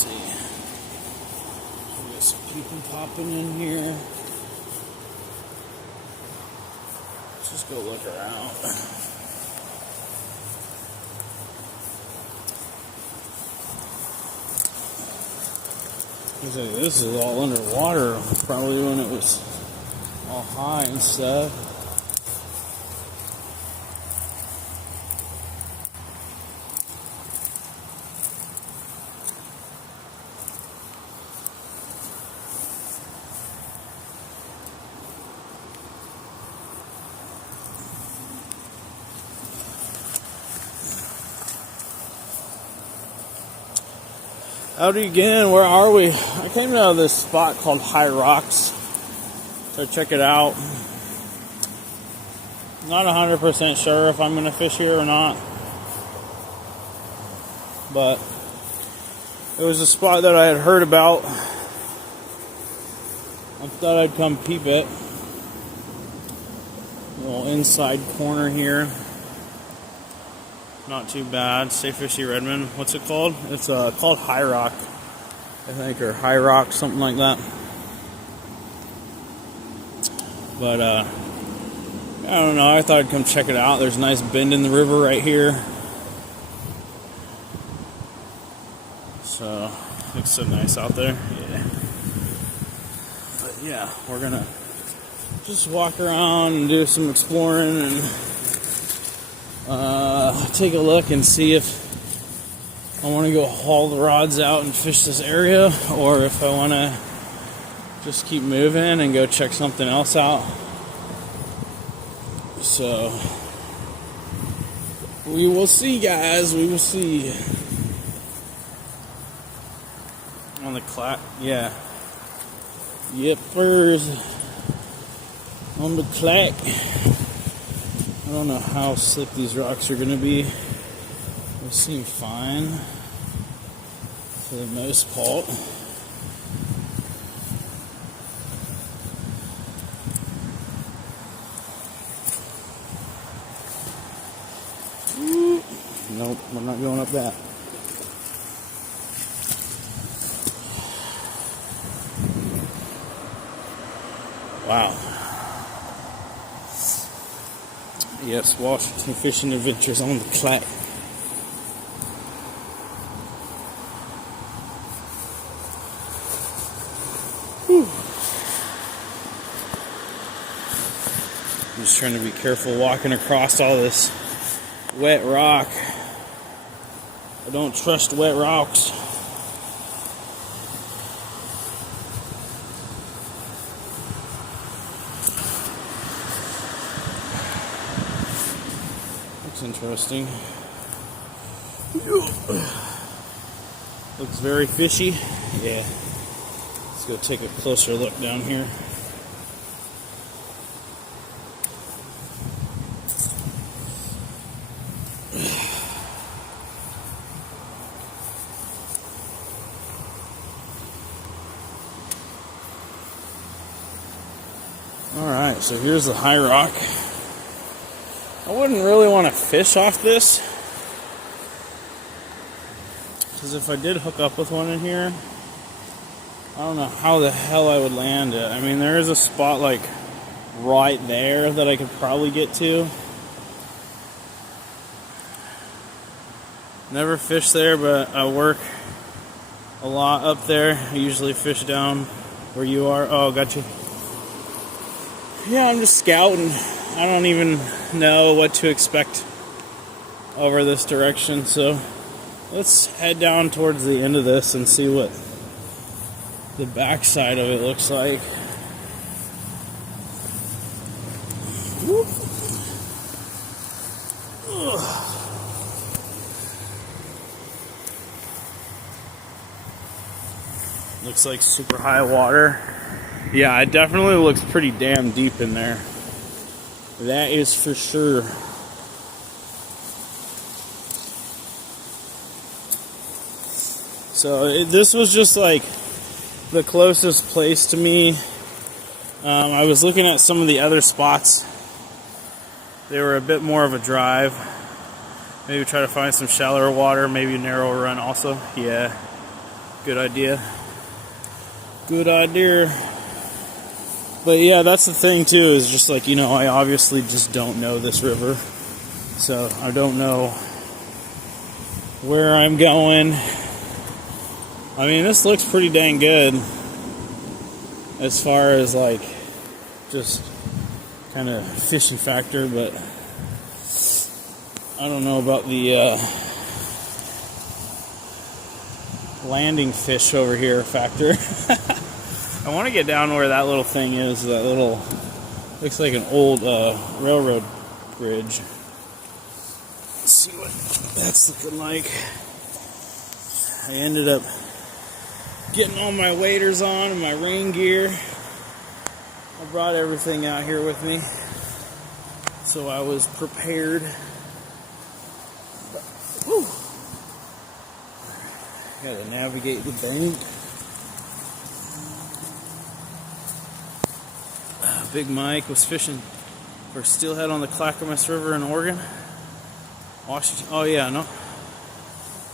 see. We got some people popping in here. Let's just go look around. This is all underwater, probably when it was all high and stuff. Howdy again, where are we? I came to this spot called High Rocks, so check it out. Not 100% sure if I'm going to fish here or not, but it was a spot that I had heard about. I thought I'd come peep it. Little inside corner here. Not too bad. Stay fishy, Redmond. What's it called? It's called High Rock, I think, or High Rock, something like that. But I don't know. I thought I'd come check it out. There's a nice bend in the river right here, so looks so nice out there. Yeah. But yeah, we're gonna just walk around and do some exploring and take a look and see if I want to go haul the rods out and fish this area, or if I want to just keep moving and go check something else out. So we will see, guys. We will see. On the clack, yeah. Yippers on the clack. I don't know how slick these rocks are going to be. They seem fine for the most part. Nope, we're not going up that. Wow. Yes, Washington Fishing Adventures on the clack. Whew. I'm just trying to be careful walking across all this wet rock. I don't trust wet rocks. Interesting. Looks very fishy. Yeah. Let's go take a closer look down here. Alright, so here's the High Rock. I wouldn't really want to fish off this, because if I did hook up with one in here, I don't know how the hell I would land it. I mean, there is a spot like right there that I could probably get to. Never fish there, but I work a lot up there. I usually fish down where you are. Oh, got you. Yeah, I'm just scouting. I don't even know what to expect over this direction, so let's head down towards the end of this and see what the backside of it looks like. Whoop. Looks like super high water. Yeah, it definitely looks pretty damn deep in there. That is for sure. So this was just like the closest place to me. I was looking at some of the other spots. They were a bit more of a drive. Maybe try to find some shallower water, maybe narrow run also. Yeah. Good idea. Good idea. But yeah, that's the thing too, is just like, you know, I obviously just don't know this river. So I don't know where I'm going. I mean, this looks pretty dang good as far as like just kind of fishy factor, but I don't know about the landing fish over here factor. I want to get down where that little thing is, that little, looks like an old railroad bridge. Let's see what that's looking like. I ended up getting all my waders on and my rain gear. I brought everything out here with me, so I was prepared. Whew. Gotta navigate the bank. Big Mike was fishing for steelhead on the Clackamas River in Oregon. Washington. Oh yeah, no.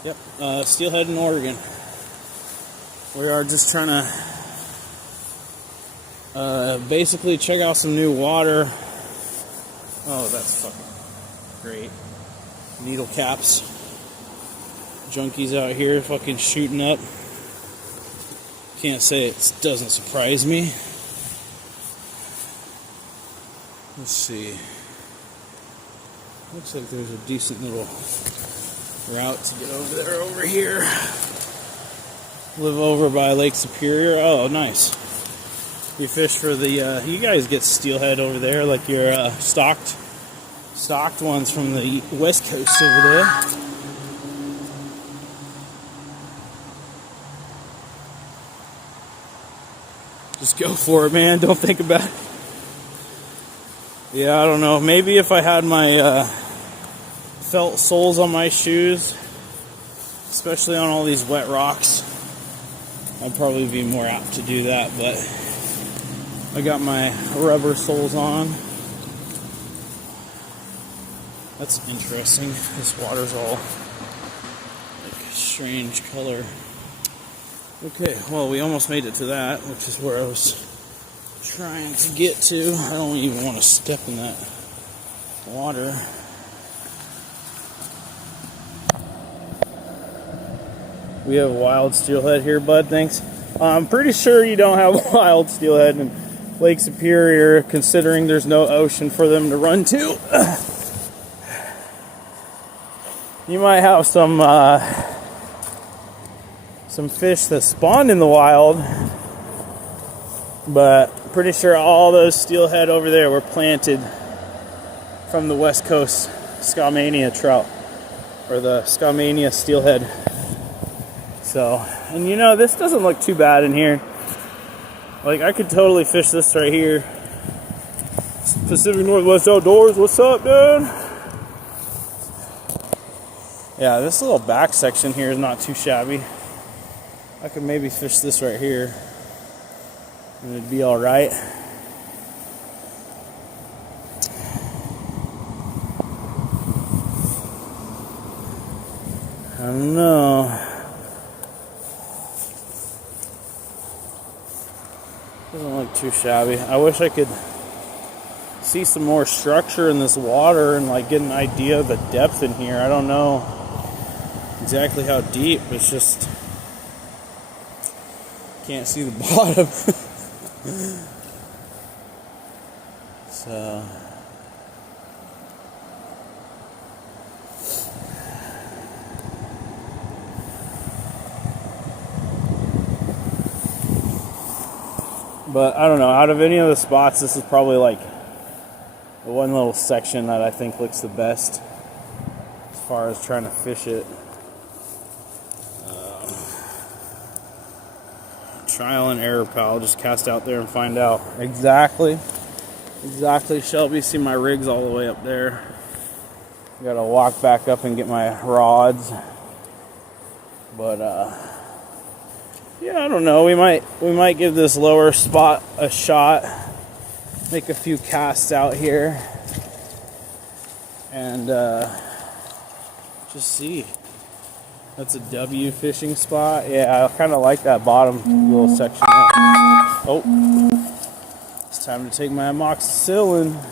Yep, steelhead in Oregon. We are just trying to basically check out some new water. Oh, that's fucking great. Needle caps. Junkies out here fucking shooting up. Can't say it doesn't surprise me. Let's see. Looks like there's a decent little route to get over there over here. Live over by Lake Superior. Oh, nice. You fish for the, you guys get steelhead over there, like your stocked ones from the west coast over there. Just go for it, man. Don't think about it. Yeah, I don't know. Maybe if I had my felt soles on my shoes, especially on all these wet rocks, I'd probably be more apt to do that. But I got my rubber soles on. That's interesting. This water's all like strange color. Okay, well, we almost made it to that, which is where I was trying to get to. I don't even want to step in that water. We have wild steelhead here, bud. Thanks. I'm pretty sure you don't have wild steelhead in Lake Superior, considering there's no ocean for them to run to. You might have some fish that spawned in the wild, but pretty sure all those steelhead over there were planted from the West Coast Skamania trout, or the Skamania steelhead. So, and you know, this doesn't look too bad in here. Like, I could totally fish this right here. Pacific Northwest Outdoors, what's up, dude? Yeah, this little back section here is not too shabby. I could maybe fish this right here, and it'd be all right. I don't know. Doesn't look too shabby. I wish I could see some more structure in this water and like get an idea of the depth in here. I don't know exactly how deep. It's just can't see the bottom. So but I don't know, out of any of the spots, this is probably like the one little section that I think looks the best as far as trying to fish it. Trial and error, pal. Just cast out there and find out. Exactly, Shelby. See, my rig's all the way up there. Gotta walk back up and get my rods. But yeah, I don't know. We might give this lower spot a shot. Make a few casts out here, and just see. That's a W fishing spot. Yeah, I kind of like that bottom little section. Oh, it's time to take my amoxicillin.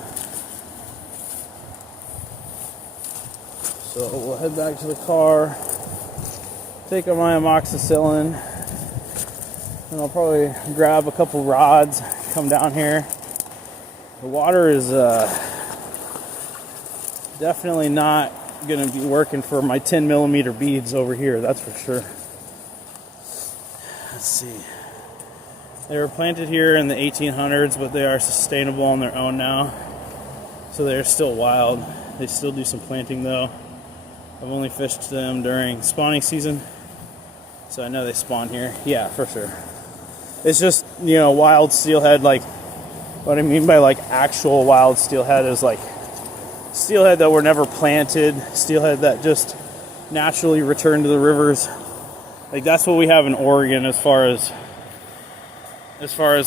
So we'll head back to the car, take my amoxicillin, and I'll probably grab a couple rods, come down here. The water is definitely not going to be working for my 10 millimeter beads over here, that's for sure. Let's see. They were planted here in the 1800s, but they are sustainable on their own now. So they're still wild. They still do some planting though. I've only fished them during spawning season, so I know they spawn here. Yeah, for sure. It's just, you know, wild steelhead. Like, what I mean by like actual wild steelhead is like steelhead that were never planted, steelhead that just naturally return to the rivers. Like, that's what we have in Oregon as far as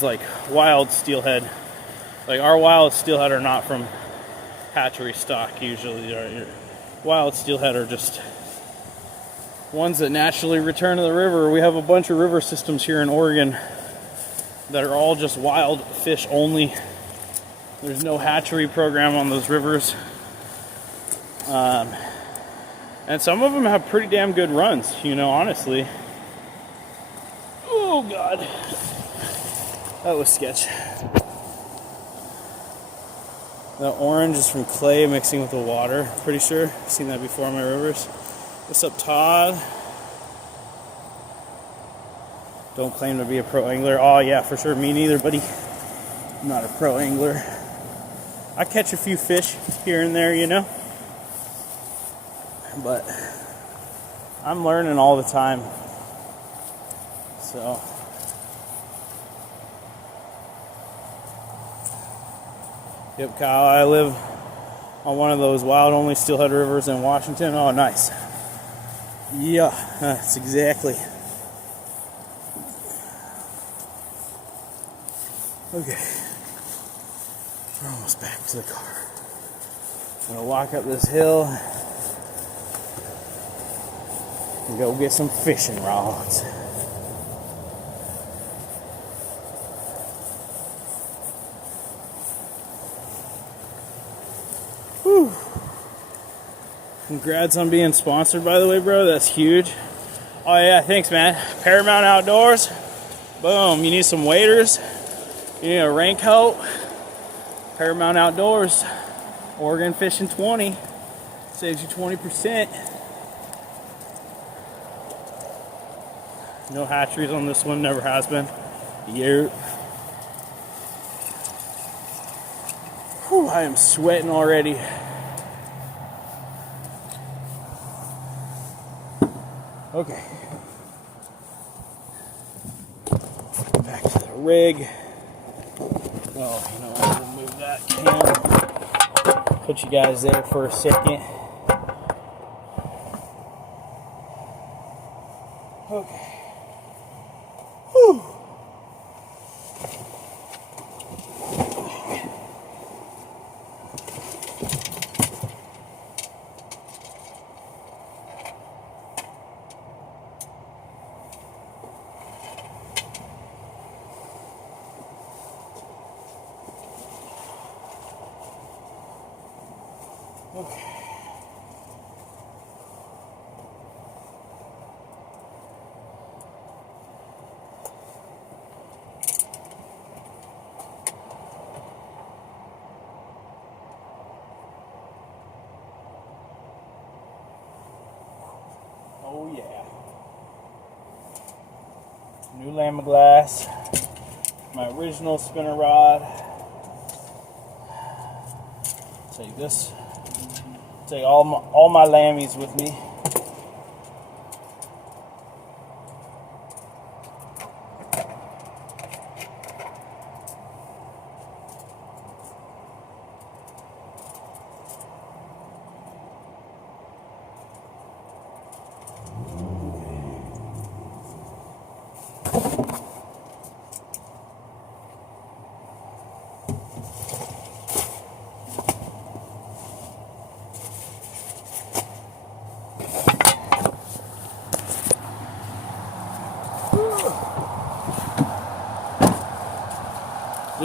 like wild steelhead. Like, our wild steelhead are not from hatchery stock usually. Your wild steelhead are just ones that naturally return to the river. We have a bunch of river systems here in Oregon that are all just wild fish only. There's no hatchery program on those rivers. And some of them have pretty damn good runs, you know, honestly. Oh, God. That was sketch. The orange is from clay mixing with the water, pretty sure. I've seen that before on my rivers. What's up, Todd? Don't claim to be a pro angler. Oh, yeah, for sure. Me neither, buddy. I'm not a pro angler. I catch a few fish here and there, you know. But I'm learning all the time. So yep, Kyle, I live on one of those wild only steelhead rivers in Washington. Oh, nice. Yeah, that's exactly. Okay, we're almost back to the car. I'm gonna walk up this hill and go get some fishing rods. Whew. Congrats on being sponsored, by the way, bro. That's huge. Oh yeah, thanks, man. Paramount Outdoors. Boom. You need some waders. You need a raincoat. Paramount Outdoors. Oregon Fishing 20. Saves you 20%. No hatcheries on this one. Never has been. Yep. Whew, I am sweating already. Okay. Back to the rig. Oh, you know what? We'll move that cam. Put you guys there for a second. Okay. Whew. Okay. Oh yeah. New Lama glass. My original spinner rod. Take this. Take all my lammies with me.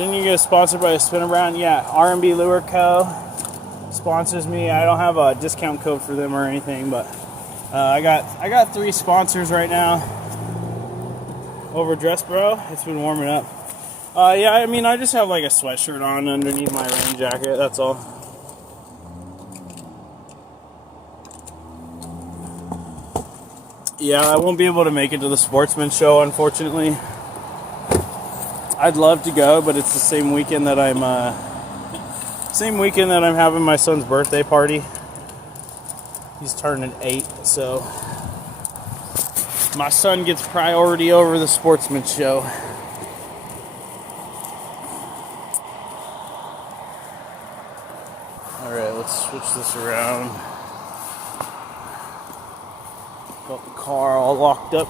Didn't you get sponsored by a spinner brand? Yeah, R&B Lure Co. sponsors me. I don't have a discount code for them or anything, but I got 3 sponsors right now. Overdressed, bro. It's been warming up. Yeah, I mean, I just have like a sweatshirt on underneath my rain jacket. That's all. Yeah, I won't be able to make it to the Sportsman show, unfortunately. I'd love to go, but it's the same weekend that I'm having my son's birthday party. He's turning 8, so my son gets priority over the Sportsman show. Alright, let's switch this around. Got the car all locked up.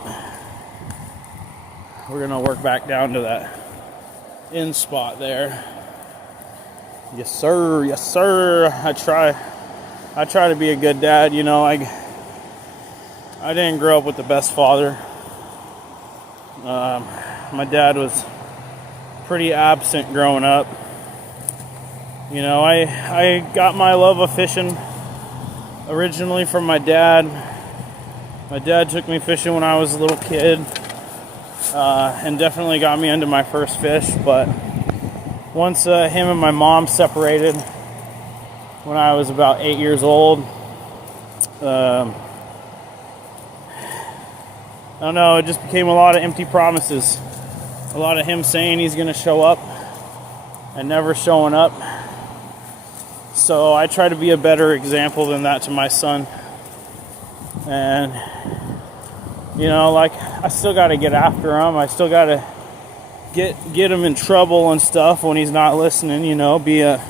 We're gonna work back down to that end spot there. Yes sir, yes sir. I try to be a good dad, you know. I didn't grow up with the best father. My dad was pretty absent growing up. You know, I got my love of fishing originally from my dad. My dad took me fishing when I was a little kid, and definitely got me into my first fish. But once him and my mom separated when I was about 8 years old, I don't know, it just became a lot of empty promises. A lot of him saying he's going to show up and never showing up. So I try to be a better example than that to my son. And, you know, like, I still got to get after him. I still got to get him in trouble and stuff when he's not listening, you know, be a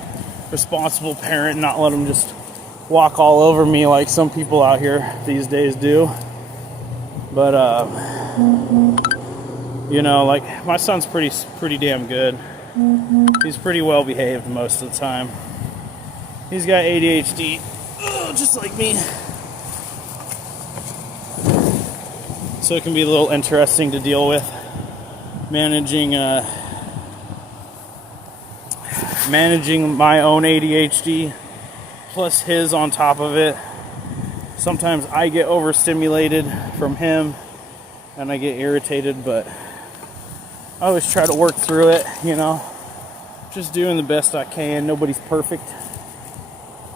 responsible parent, not let him just walk all over me like some people out here these days do. But, you know, like, my son's pretty damn good. He's pretty well behaved most of the time. He's got ADHD, just like me. So it can be a little interesting to deal with, managing my own ADHD plus his on top of it. Sometimes I get overstimulated from him and I get irritated, but I always try to work through it, you know, just doing the best I can. Nobody's perfect,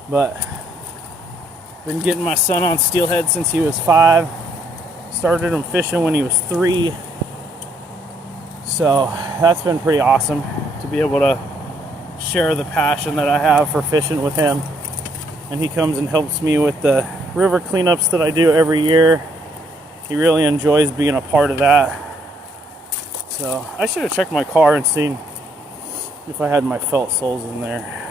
but been getting my son on steelhead since he was 5. Started him fishing when he was 3. So that's been pretty awesome to be able to share the passion that I have for fishing with him. And he comes and helps me with the river cleanups that I do every year. He really enjoys being a part of that. So I should have checked my car and seen if I had my felt soles in there.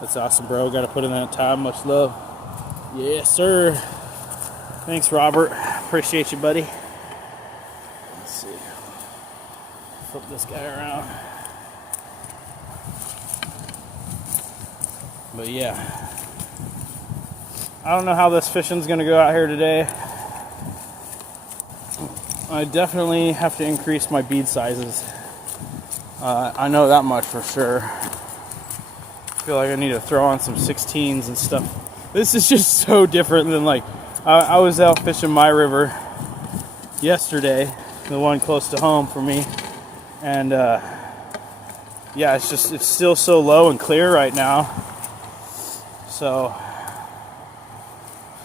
That's awesome, bro. Got to put in that time. Much love. Yes, sir. Thanks, Robert. Appreciate you, buddy. Let's see. Flip this guy around. But yeah, I don't know how this fishing's going to go out here today. I definitely have to increase my bead sizes. I know that much for sure. I feel like I need to throw on some 16s and stuff. This is just so different than, like, I was out fishing my river yesterday, the one close to home for me, and yeah, it's still so low and clear right now. So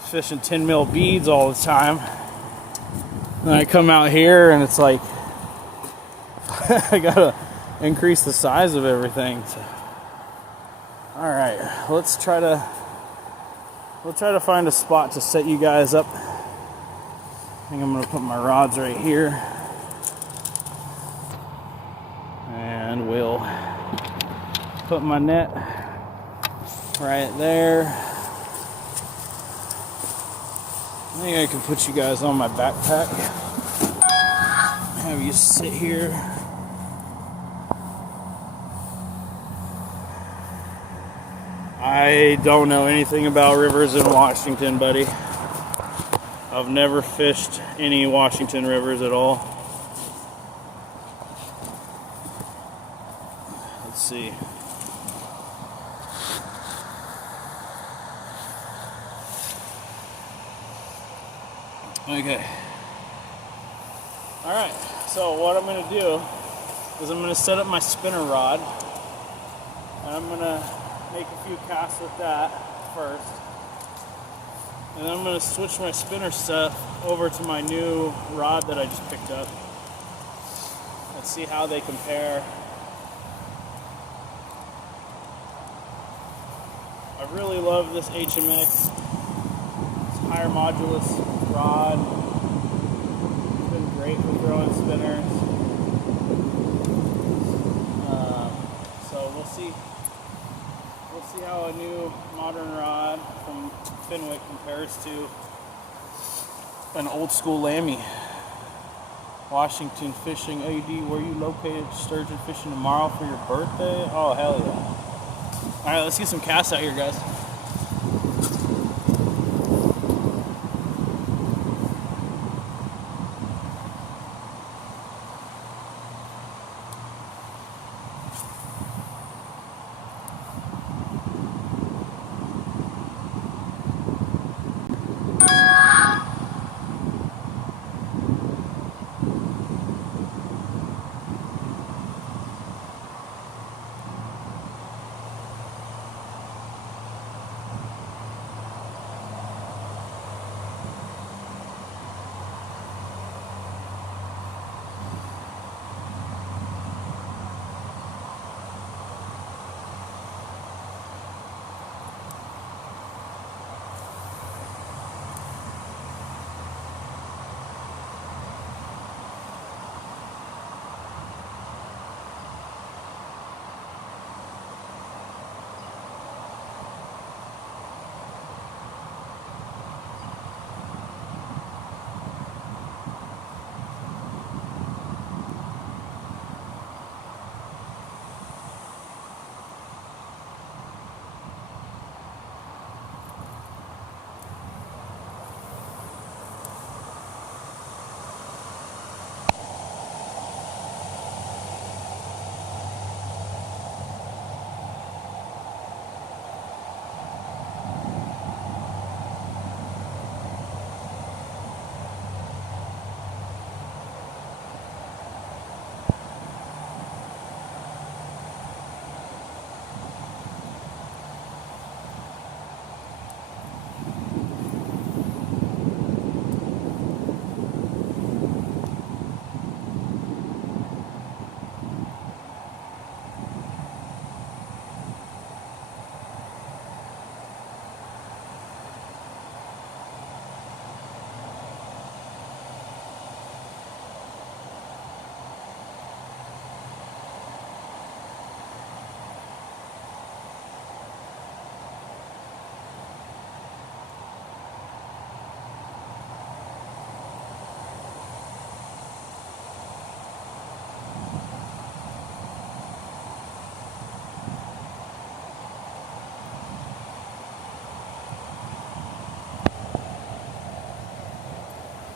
fishing 10 mil beads all the time. Then I come out here and it's like I gotta increase the size of everything. So, all right, we'll try to find a spot to set you guys up. I think I'm gonna put my rods right here, and we'll put my net right there. I think I can put you guys on my backpack. Have you sit here. I don't know anything about rivers in Washington, buddy. I've never fished any Washington rivers at all. Let's see. Okay. Alright, so what I'm going to do is I'm going to set up my spinner rod. And I'm going to make a few casts with that first. And then I'm going to switch my spinner set over to my new rod that I just picked up. Let's see how they compare. I really love this HMX. It's higher modulus rod. It's been great for throwing spinners. So we'll see. We'll see how a new modern rod from Fenwick compares to an old school Lammy. Washington Fishing AD, where you located sturgeon fishing tomorrow for your birthday? Oh, hell yeah. Alright, let's get some casts out here, guys.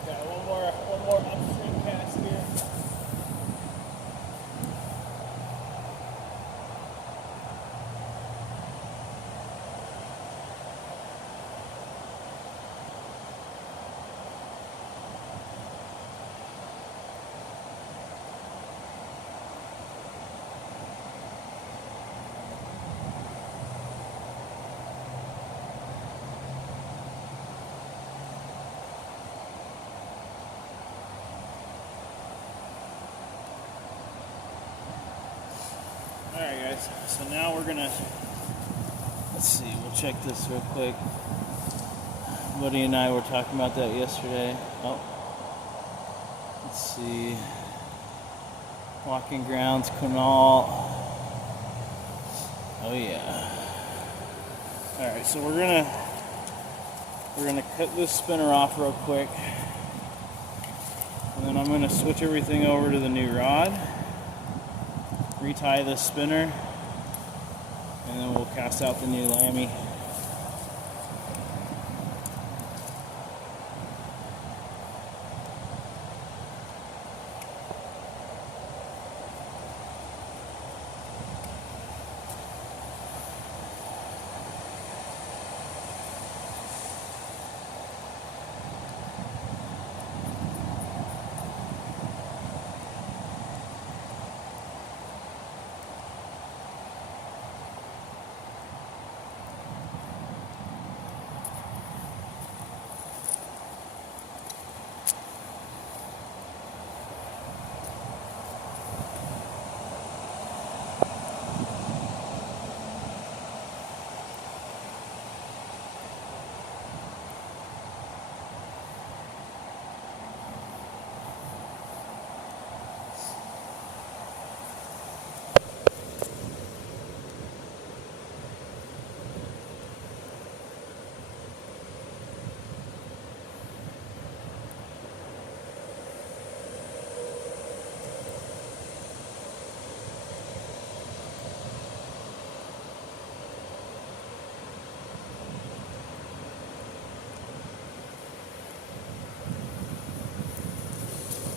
One more upstream cast here. Alright guys, so now we're gonna, let's see, we'll check this real quick. Buddy and I were talking about that yesterday. Oh, let's see, Walking Grounds, Canal. Oh yeah. Alright, so we're gonna cut this spinner off real quick. And then I'm gonna switch everything over to the new rod. Retie the spinner, and then we'll cast out the new lammy.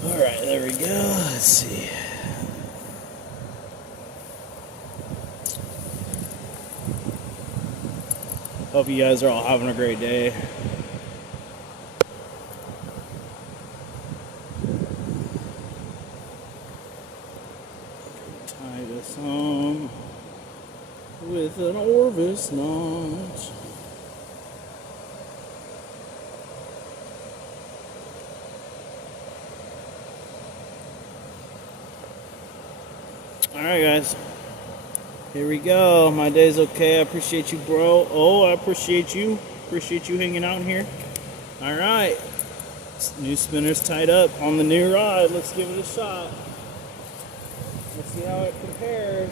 Alright, there we go. Let's see. Hope you guys are all having a great day. Tie this on with an Orvis knot. Alright guys, here we go. My day's okay. I appreciate you, bro. Oh, I appreciate you hanging out in here. Alright, new spinner's tied up on the new rod. Let's give it a shot. Let's see how it compares.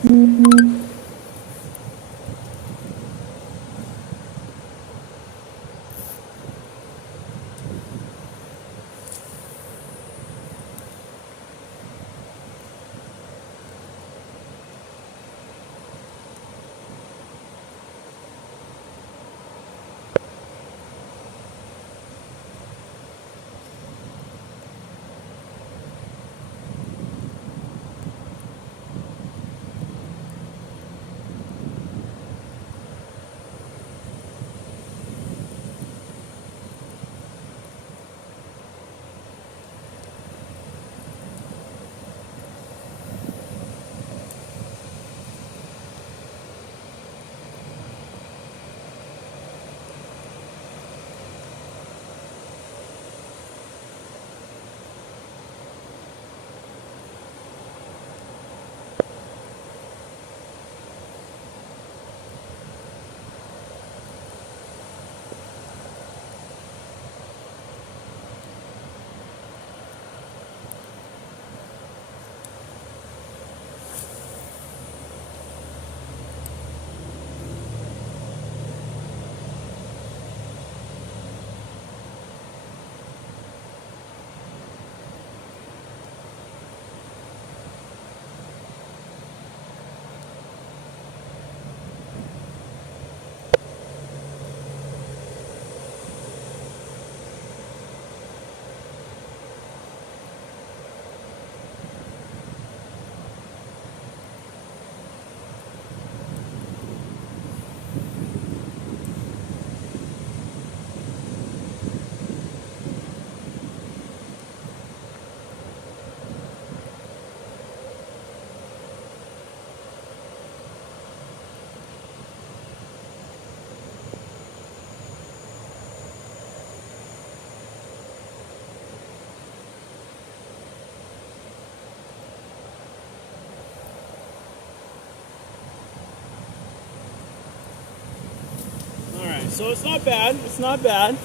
So it's not bad. It's not bad.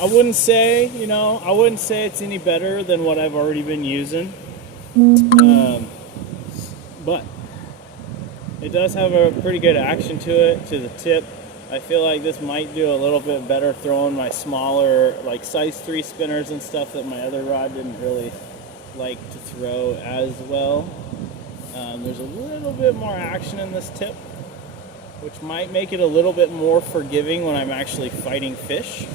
I wouldn't say, I wouldn't say it's any better than what I've already been using. But it does have a pretty good action to it, to the tip. I feel like this might do a little bit better throwing my smaller, like size 3 spinners and stuff that my other rod didn't really like to throw as well. There's a little bit more action in this tip. which might make it a little bit more forgiving when I'm actually fighting fish.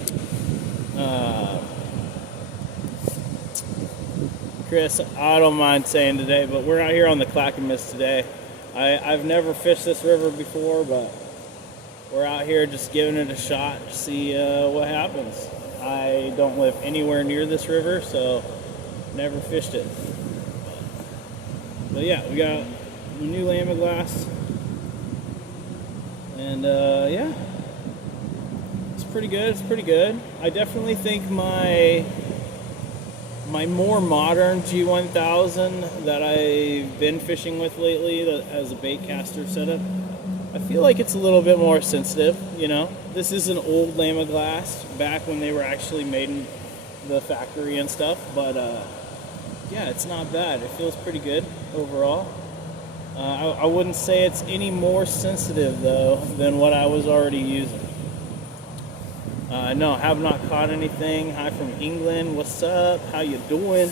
Chris, I don't mind saying today, but we're out here on the Clackamas today. I've never fished this river before, but we're out here just giving it a shot to see what happens. I don't live anywhere near this river, so never fished it. But yeah, we got a new Lamaglass, and yeah, it's pretty good. It's pretty good. I definitely think my more modern G1000 that I've been fishing with lately, that as a bait caster setup, I feel like it's a little bit more sensitive. You know, this is an old Lamaglass back when they were actually made in the factory and stuff, but yeah, it's not bad. It feels pretty good overall. I wouldn't say it's any more sensitive though than what I was already using. No, have not caught anything. Hi from England. What's up? How you doing?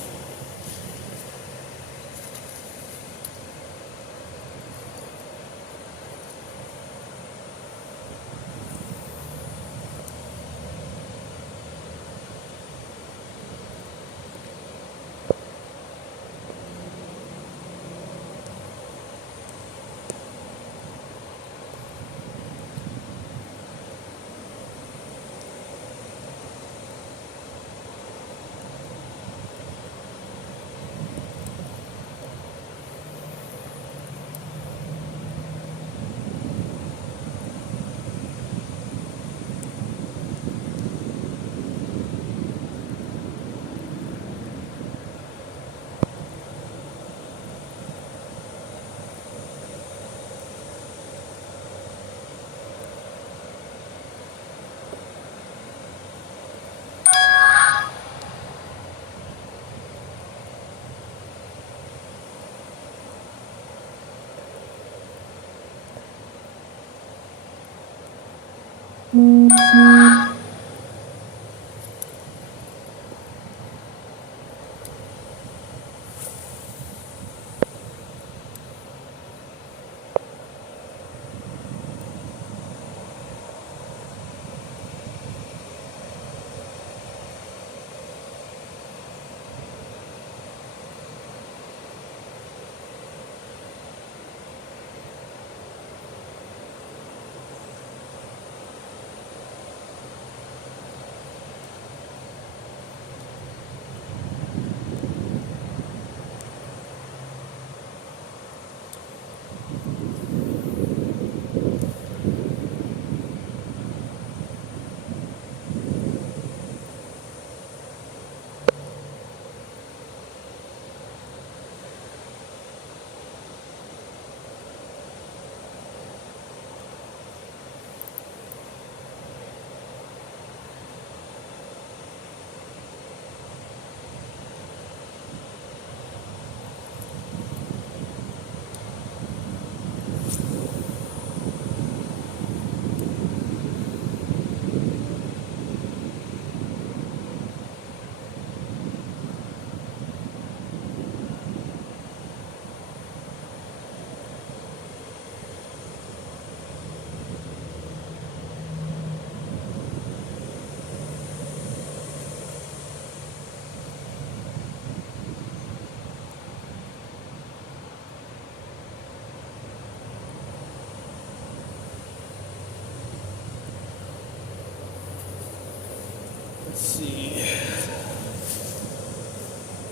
Let's see.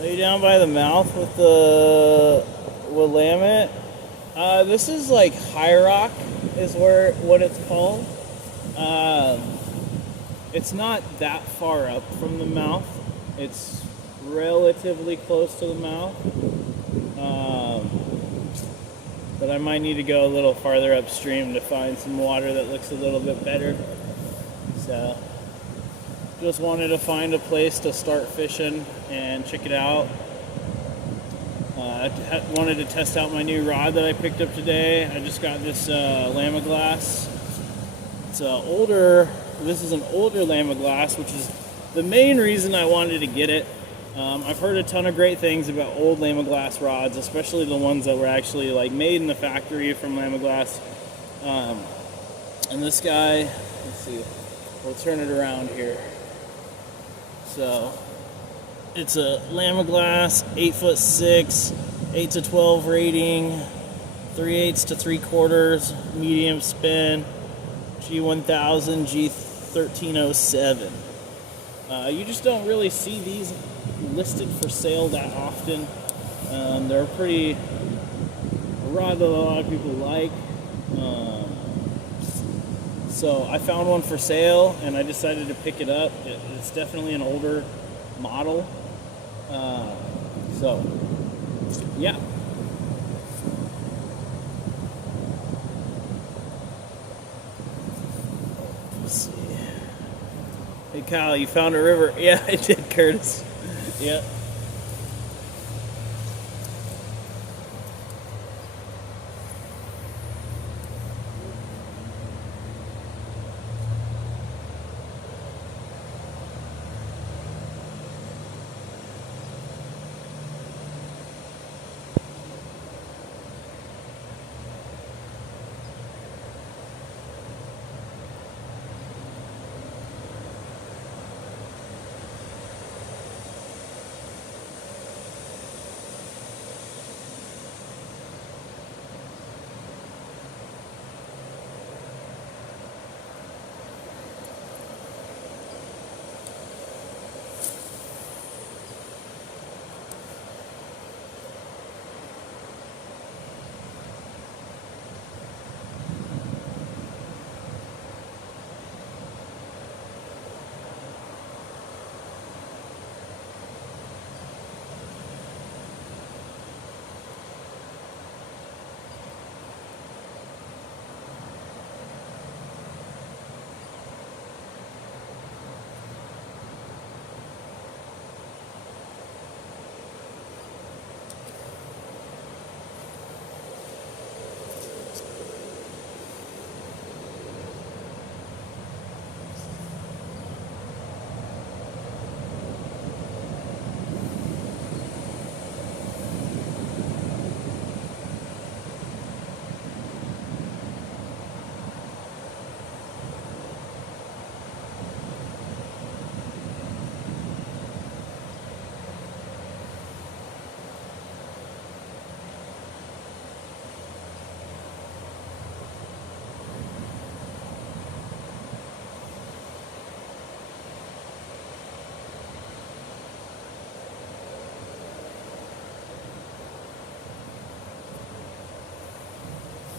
Lay down by the mouth with the Willamette. This is like High Rock, is what it's called. It's not that far up from the mouth. It's relatively close to the mouth. But I might need to go a little farther upstream to find some water that looks a little bit better. So just wanted to find a place to start fishing and check it out. I wanted to test out my new rod that I picked up today. I just got this Lamaglass. It's older. This is an older Lamaglass, which is the main reason I wanted to get it. I've heard a ton of great things about old Lamaglass rods, especially the ones that were actually like made in the factory from Lamaglass. And this guy, let's see, we'll turn it around here. So it's a Lamaglass, 8'6", 8 to 12 rating, 3/8 to 3/4 medium spin, G1000, G1307. You just don't really see these listed for sale that often. They're a rod that a lot of people like. So I found one for sale and I decided to pick it up. It's definitely an older model. So yeah. Let's see. Hey Kyle, you found a river. Yeah, I did, Curtis. Yeah.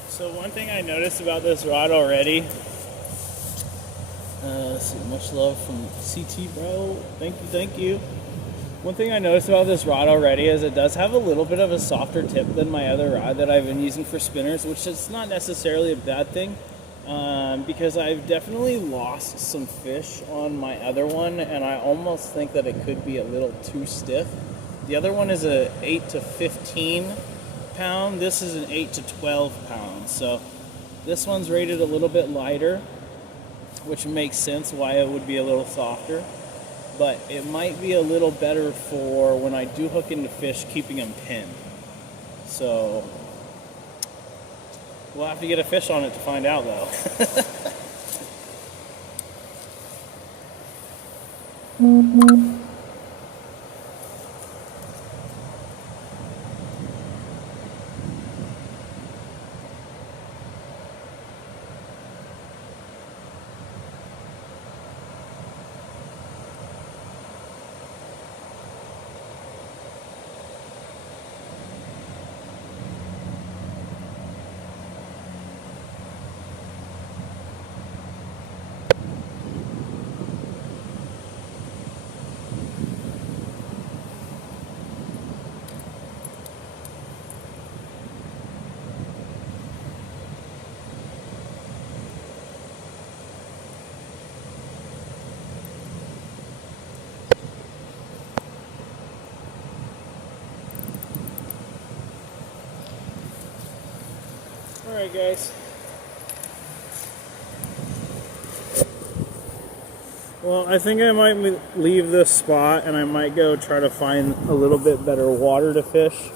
So one thing I noticed about this rod already, let's see, much love from CT bro, thank you. One thing I noticed about this rod already is it does have a little bit of a softer tip than my other rod that I've been using for spinners, which is not necessarily a bad thing, because I've definitely lost some fish on my other one, and I almost think that it could be a little too stiff. The other one is a 8 to 15 pound. This is an 8 to 12 pounds. So this one's rated a little bit lighter, which makes sense why it would be a little softer. But it might be a little better for when I do hook into fish, keeping them pinned. So we'll have to get a fish on it to find out, though. Alright guys, well I think I might leave this spot and I might go try to find a little bit better water to fish.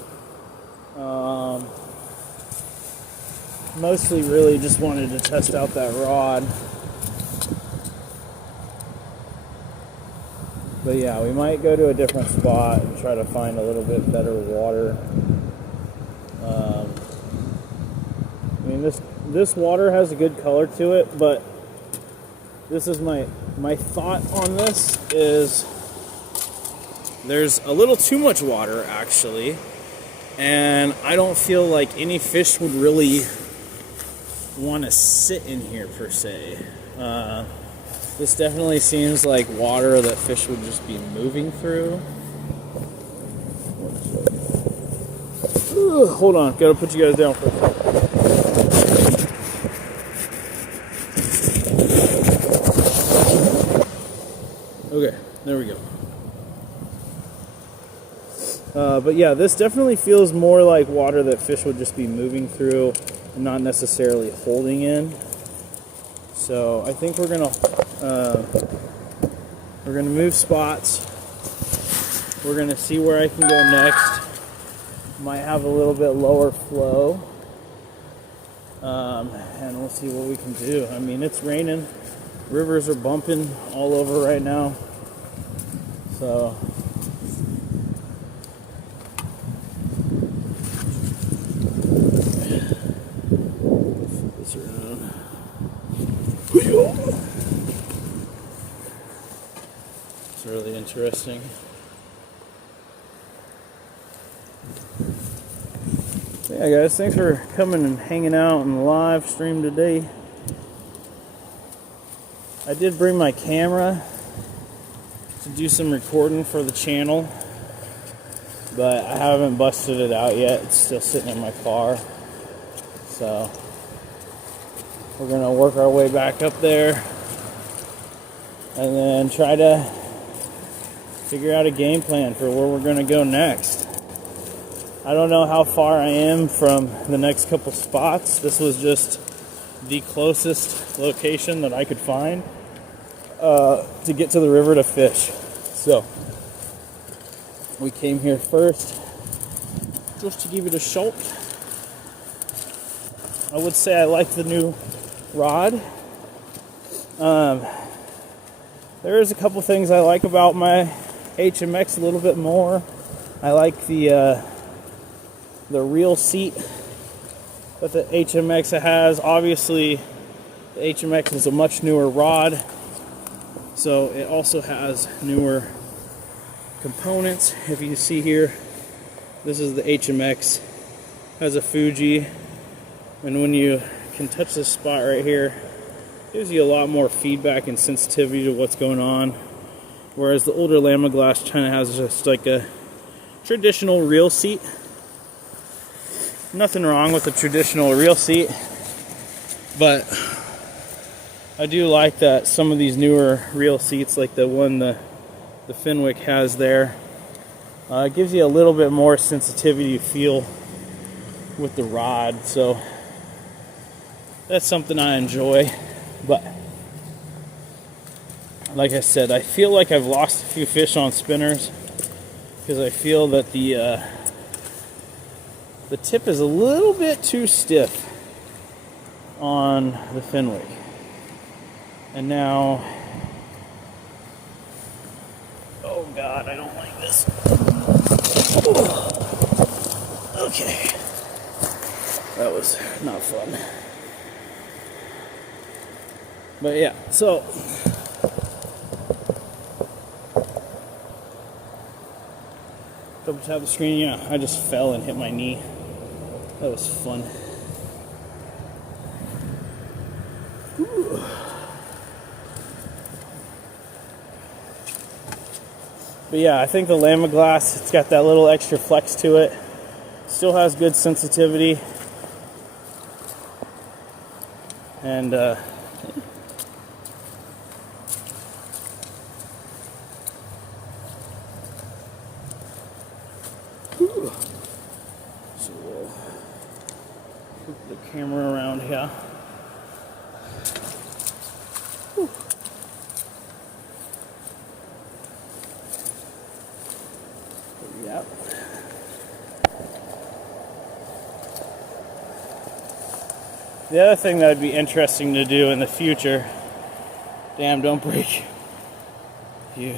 mostly really just wanted to test out that rod. But yeah, we might go to a different spot and try to find a little bit better water. I mean, this water has a good color to it, but this is my thought on this is there's a little too much water actually, and I don't feel like any fish would really want to sit in here per se. This definitely seems like water that fish would just be moving through. Ugh, hold on, gotta put you guys down for a second. Okay, there we go. But yeah, this definitely feels more like water that fish would just be moving through and not necessarily holding in. So I think we're gonna move spots. We're gonna see where I can go next. Might have a little bit lower flow, and we'll see what we can do. I mean, it's raining. Rivers are bumping all over right now. So flip this around. It's really interesting. Yeah, guys, thanks for coming and hanging out on the live stream today. I did bring my camera to do some recording for the channel, but I haven't busted it out yet. It's still sitting in my car. So we're gonna work our way back up there and then try to figure out a game plan for where we're gonna go next. I don't know how far I am from the next couple spots. This was just the closest location that I could find to get to the river to fish. So we came here first just to give it a shot. I would say I like the new rod. There is a couple things I like about my HMX a little bit more. I like the reel seat that the HMX has. Obviously, the HMX is a much newer rod, so it also has newer components. If you see here, this is the HMX. Has a Fuji, and when you can touch this spot right here, it gives you a lot more feedback and sensitivity to what's going on. Whereas the older Lama Glass kind of has just like a traditional reel seat. Nothing wrong with the traditional reel seat, but I do like that some of these newer reel seats, like the one the Fenwick has there, it gives you a little bit more sensitivity feel with the rod. So that's something I enjoy. But like I said, I feel like I've lost a few fish on spinners because I feel that the tip is a little bit too stiff on the Fenwick. And now, oh God, I don't like this. Ooh. Okay, that was not fun. But yeah, so double tap the screen. Yeah, I just fell and hit my knee. That was fun. Ooh. But yeah, I think the Lama Glass, it's got that little extra flex to it. Still has good sensitivity. And so we'll flip the camera around here. Whew. Yep. The other thing that would be interesting to do in the future, damn, don't break you,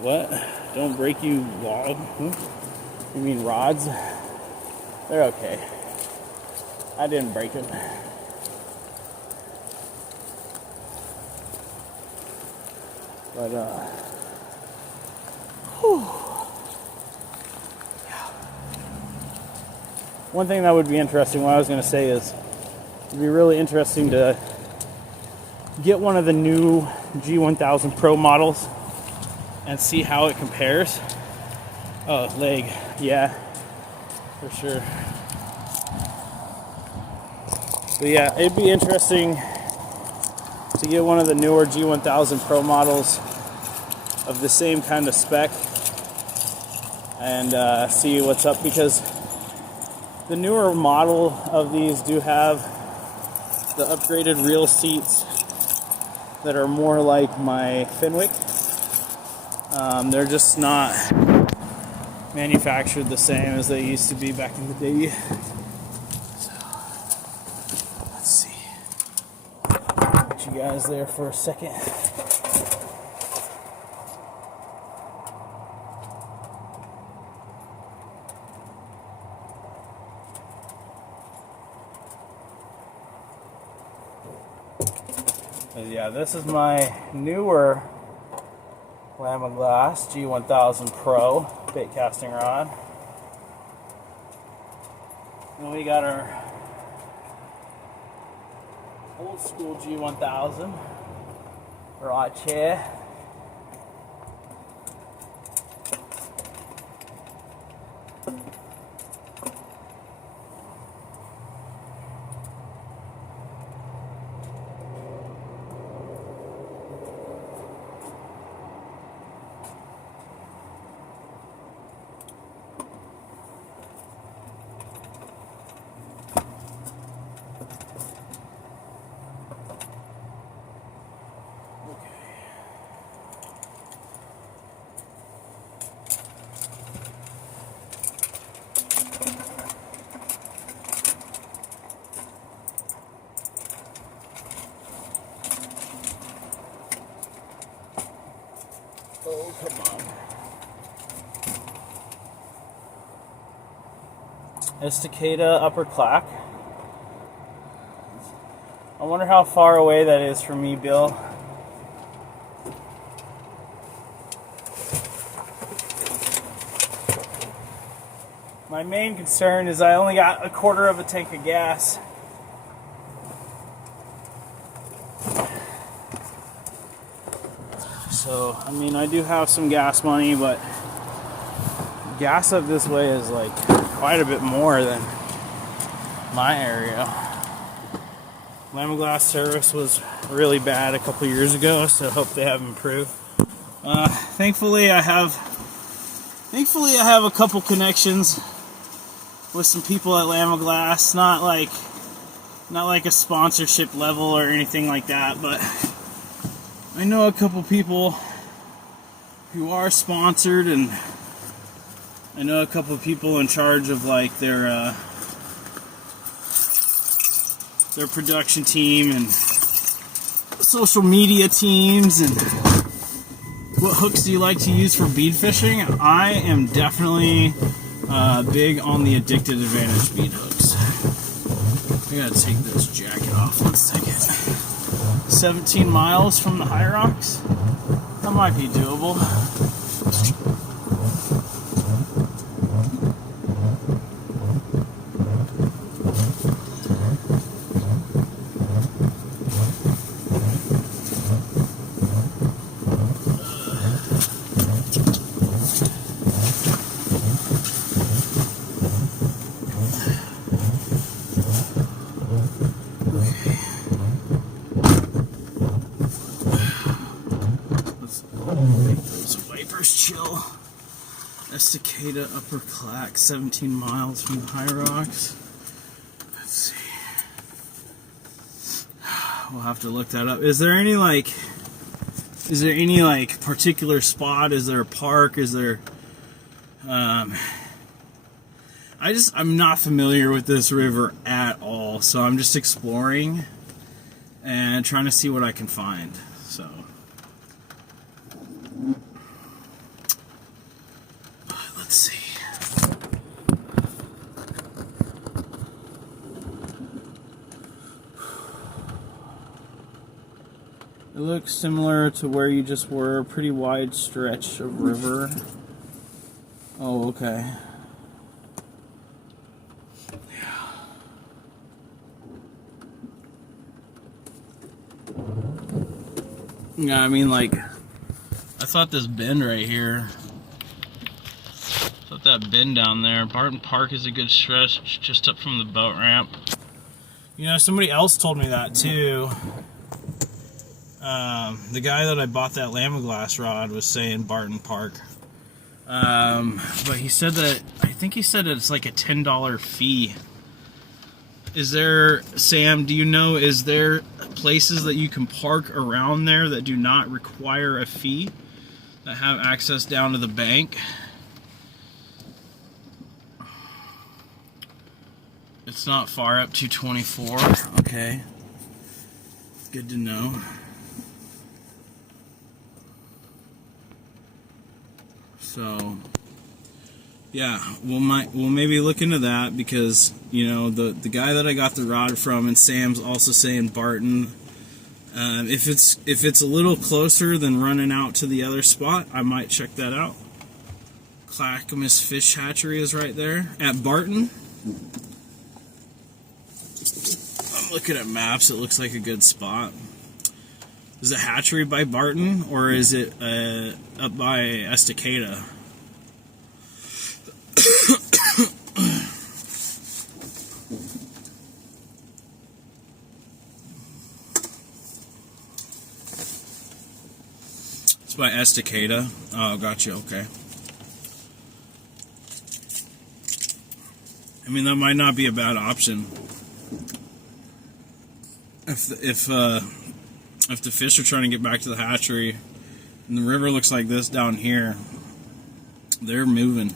what? Don't break you log? You mean rods? They're okay. I didn't break them. But, whew. Yeah. One thing that would be interesting, what I was going to say is, it'd be really interesting to get one of the new G1000 Pro models and see how it compares. Oh, leg. Yeah, for sure. But yeah, it'd be interesting to get one of the newer G1000 Pro models of the same kind of spec and see what's up, because the newer model of these do have the upgraded reel seats that are more like my Fenwick. They're just not manufactured the same as they used to be back in the day. So, let's see. Put you guys there for a second. Yeah, this is my newer Lamaglass G1000 Pro bait casting rod. And we got our old school G1000 right here. Oh, come on. Estacada upper clack. I wonder how far away that is from me, Bill. My main concern is I only got a quarter of a tank of gas. So, I mean, I do have some gas money, but gas up this way is like quite a bit more than my area. Lamaglass service was really bad a couple years ago, so I hope they have improved. Thankfully, I have a couple connections with some people at Lamaglass. Not like a sponsorship level or anything like that, but I know a couple people who are sponsored, and I know a couple people in charge of like their production team and social media teams. And what hooks do you like to use for bead fishing? I am definitely big on the Addicted Advantage bead hooks. I gotta take this jacket off 1 second. 17 miles from the high rocks? That might be doable. Chill. Estacada upper clack, 17 miles from the high rocks. Let's see. We'll have to look that up. Is there any particular spot? Is there a park? Is there I'm not familiar with this river at all. all, so I'm just exploring and trying to see what I can find. So let's see. It looks similar to where you just were, a pretty wide stretch of river. Oh, okay. Yeah, I mean, like, I thought this bend right here, that bend down there, Barton Park is a good stretch just up from the boat ramp. You know, somebody else told me that too. The guy that I bought that Lamaglass rod was saying Barton Park. But he said that, I think he said it's like a $10 fee. Is there, Sam, do you know, is there places that you can park around there that do not require a fee, that have access down to the bank? It's not far up to 24. Okay. Good to know. So, yeah, we'll maybe look into that, because, you know, the guy that I got the rod from, and Sam's also saying Barton. If it's a little closer than running out to the other spot, I might check that out. Clackamas Fish Hatchery is right there at Barton. I'm looking at maps. It looks like a good spot. Is it hatchery by Barton, or is it up by Estacada? It's by Estacada. Oh, gotcha. Okay. I mean, that might not be a bad option. If the fish are trying to get back to the hatchery, and the river looks like this down here, they're moving.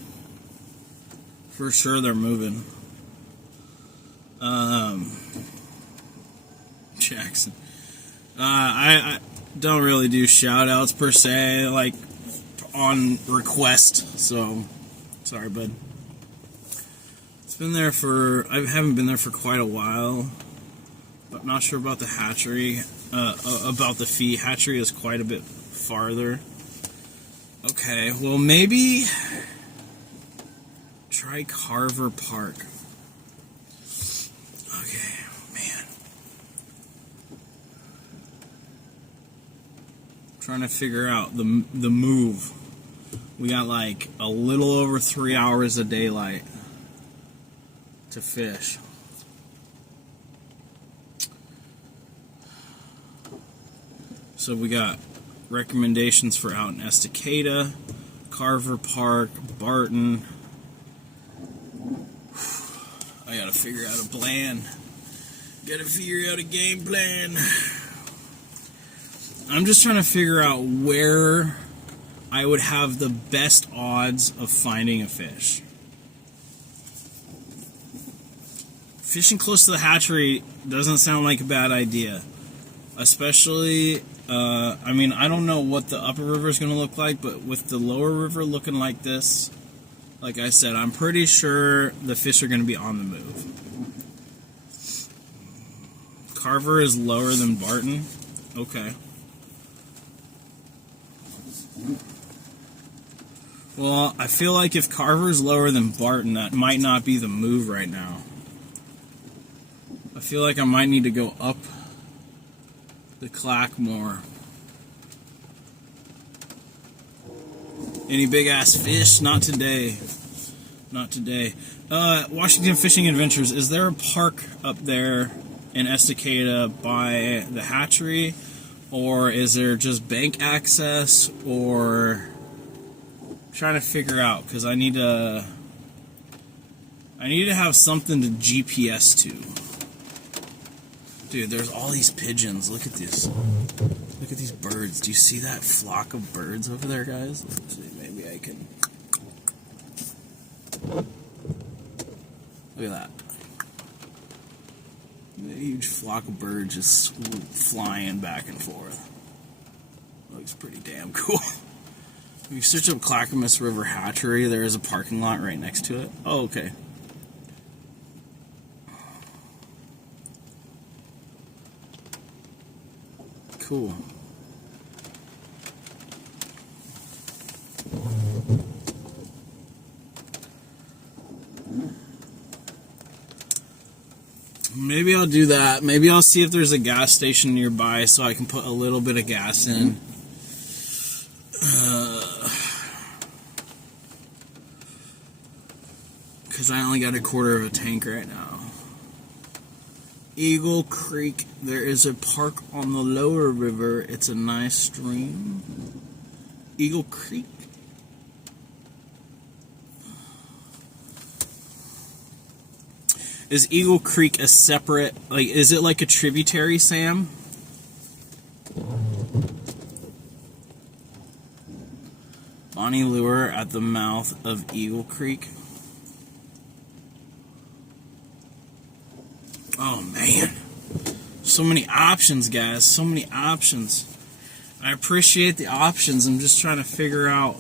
For sure, they're moving. Jackson. I don't really do shout outs per se, like on request, so sorry, bud. It's been there for, I haven't been there for quite a while, but I'm not sure about the hatchery, about the fee. Hatchery is quite a bit farther. Okay, well, maybe try Carver Park. Okay, man. Trying to figure out the move. We got like a little over 3 hours of daylight to fish. So we got recommendations for out in Estacada, Carver Park, Barton. I gotta figure out a plan. Gotta figure out a game plan. I'm just trying to figure out where I would have the best odds of finding a fish. Fishing close to the hatchery doesn't sound like a bad idea. Especially, I mean, I don't know what the upper river is going to look like, but with the lower river looking like this, like I said, I'm pretty sure the fish are going to be on the move. Carver is lower than Barton. Okay. Well, I feel like if Carver's lower than Barton, that might not be the move right now. I feel like I might need to go up the Clack more. Any big ass fish? Not today. Not today. Washington Fishing Adventures, is there a park up there in Estacada by the hatchery? Or is there just bank access? Or I'm trying to figure out, because I need to have something to GPS to. Dude, there's all these pigeons. Look at this. Look at these birds. Do you see that flock of birds over there, guys? Let's see, maybe I can. Look at that. A huge flock of birds just flying back and forth. Looks pretty damn cool. If you search up Clackamas River Hatchery, there is a parking lot right next to it. Oh, okay. Cool. Maybe I'll do that. Maybe I'll see if there's a gas station nearby so I can put a little bit of gas in. Because I only got a quarter of a tank right now. Eagle Creek. There is a park on the lower river. It's a nice stream. Eagle Creek. Is Eagle Creek a separate, like, is it like a tributary, Sam? Bonnie Lure at the mouth of Eagle Creek. Oh, man. So many options, guys. So many options. I appreciate the options. I'm just trying to figure out...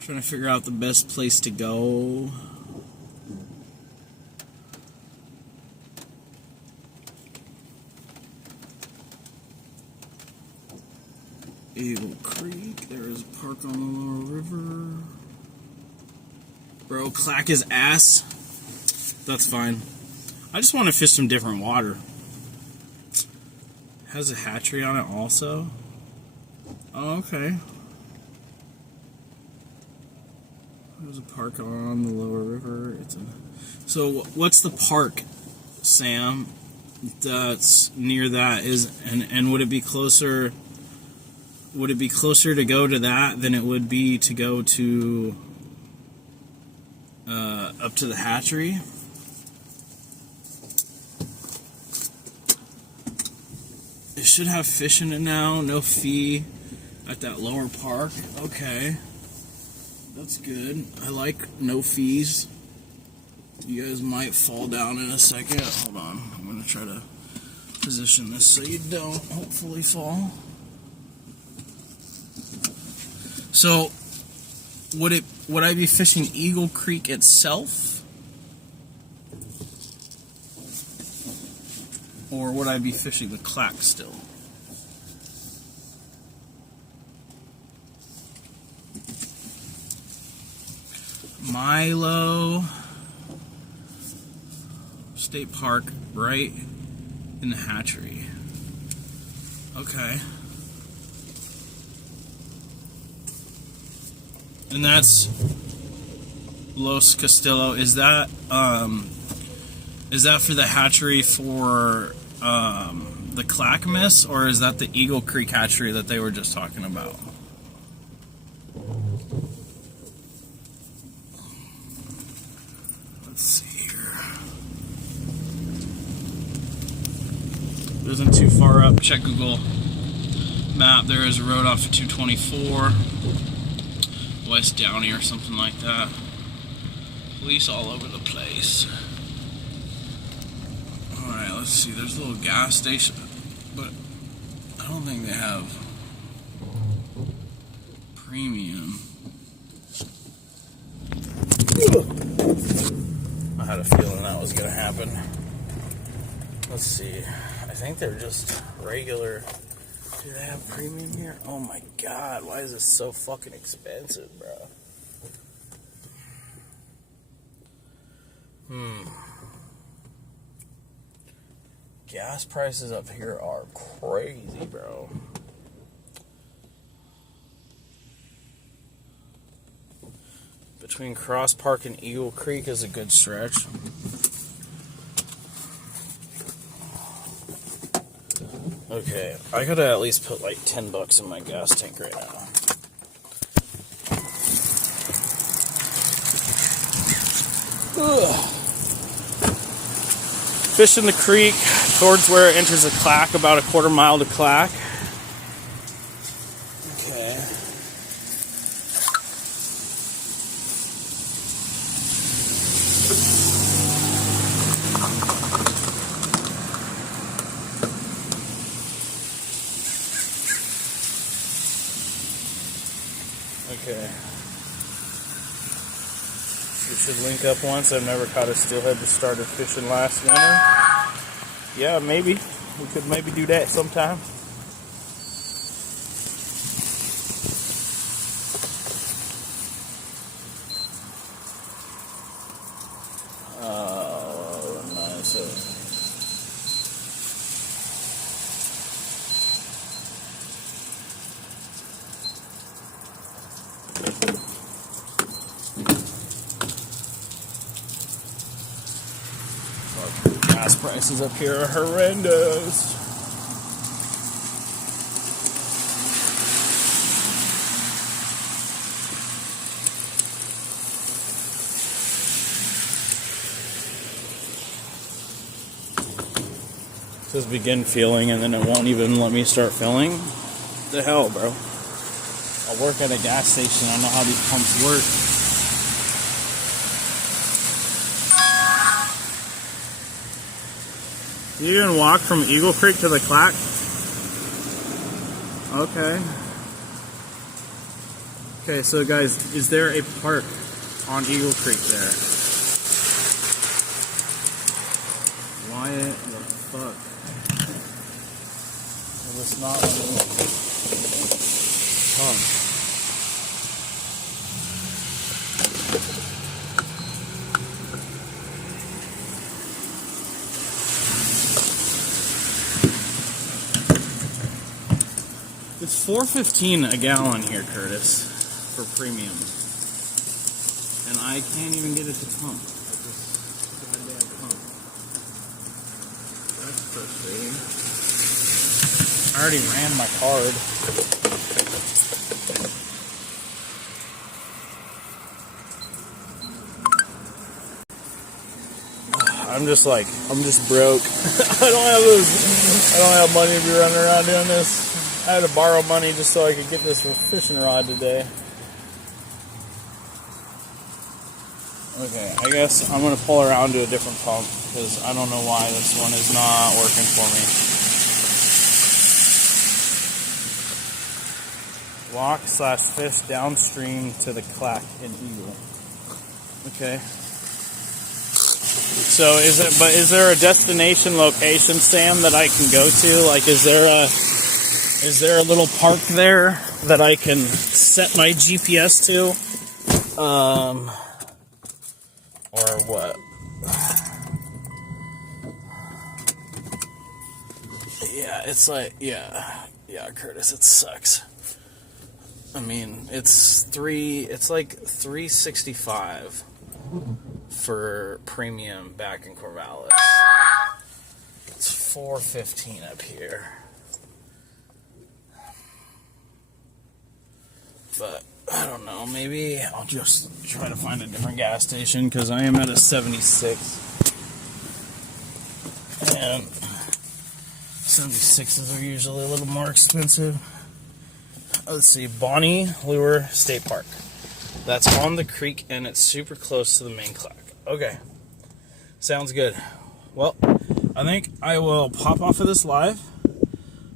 Trying to figure out the best place to go. Eagle Creek. There is a park on the lower river. Bro, clack his ass. That's fine. I just want to fish some different water. Has a hatchery on it also. Oh, okay. There's a park on the lower river. So what's the park, Sam, that's near that? And would it be closer? Would it be closer to go to that than it would be to go to up to the hatchery? It should have fish in it now. No fee at that lower park. Okay. That's good. I like no fees. You guys might fall down in a second. Hold on. I'm going to try to position this so you don't hopefully fall. So, would I be fishing Eagle Creek itself? Or would I be fishing the clack still? Milo State Park, right in the hatchery. Okay. And that's Los Castillo. Is that for the hatchery for the Clackamas, or is that the Eagle Creek hatchery that they were just talking about? Let's see here. It isn't too far up. Check Google map. There is a road off of 224. West Downey or something like that. Police all over the place. Alright, let's see. There's a little gas station, but I don't think they have premium. I had a feeling that was going to happen. Let's see. I think they're just regular. Do they have premium here? Oh my god, why is this so fucking expensive, bro? Gas prices up here are crazy, bro. Between Cross Park and Eagle Creek is a good stretch. Okay, I gotta at least put like $10 in my gas tank right now. Ugh. Fish in the creek towards where it enters a clack, about a quarter mile to clack. Okay. Okay. We should link up once. I've never caught a steelhead that started fishing last winter. Yeah, maybe. We could maybe do that sometime. Oh, nice. Gas prices up here are horrendous. It says begin filling and then it won't even let me start filling. What the hell, bro? I work at a gas station. I don't know how these pumps work. You can walk from Eagle Creek to the Clack? Okay. Okay, so guys, is there a park on Eagle Creek there? Why the fuck? Will this not let me pump? It's $4.15 a gallon here, Curtis, for premium, and I can't even get it to pump at this goddamn pump. That's frustrating. I already ran my card. I'm just broke. I don't have money to be running around doing this. I had to borrow money just so I could get this fishing rod today. Okay, I guess I'm going to pull around to a different pump because I don't know why this one is not working for me. Walk/fish downstream to the Clack in Eagle. Okay. So is there a destination location, Sam, that I can go to? Like, is there a little park there that I can set my GPS to? Or what? Yeah, it's like, yeah, Curtis, it sucks. I mean, it's like $365 for premium back in Corvallis. It's $4.15 up here. But I don't know, maybe I'll just try to find a different gas station because I am at a 76. And 76s are usually a little more expensive. Let's see, Bonnie Lure State Park. That's on the creek and it's super close to the main Clack. Okay, sounds good. Well, I think I will pop off of this live.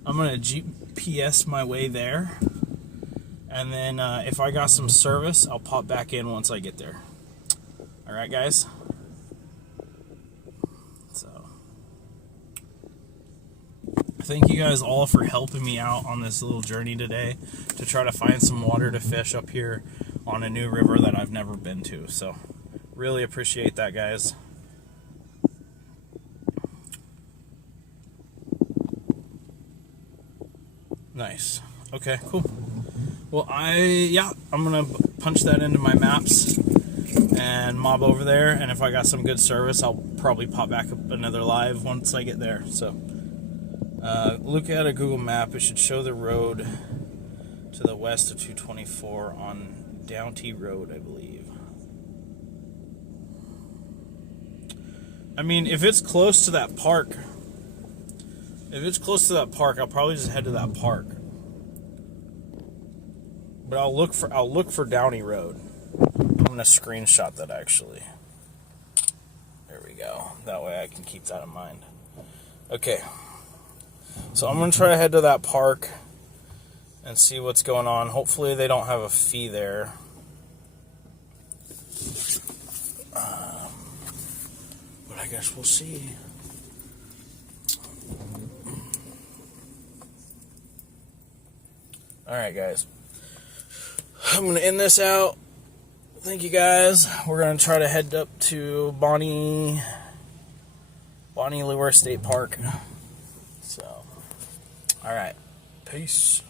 I'm going to GPS my way there. And then if I got some service, I'll pop back in once I get there. All right, guys? So, thank you guys all for helping me out on this little journey today to try to find some water to fish up here on a new river that I've never been to. So, really appreciate that, guys. Nice. Okay, cool. Well, I'm going to punch that into my maps and mob over there. And if I got some good service, I'll probably pop back up another live once I get there. So, look at a Google map. It should show the road to the west of 224 on Downty Road, I believe. I mean, if it's close to that park, I'll probably just head to that park. But I'll look for Downey Road. I'm gonna screenshot that actually. There we go. That way I can keep that in mind. Okay. So I'm gonna try to head to that park and see what's going on. Hopefully they don't have a fee there. But I guess we'll see. Alright, guys. I'm going to end this out. Thank you, guys. We're going to try to head up to Bonnie Lure State Park. So, alright. Peace.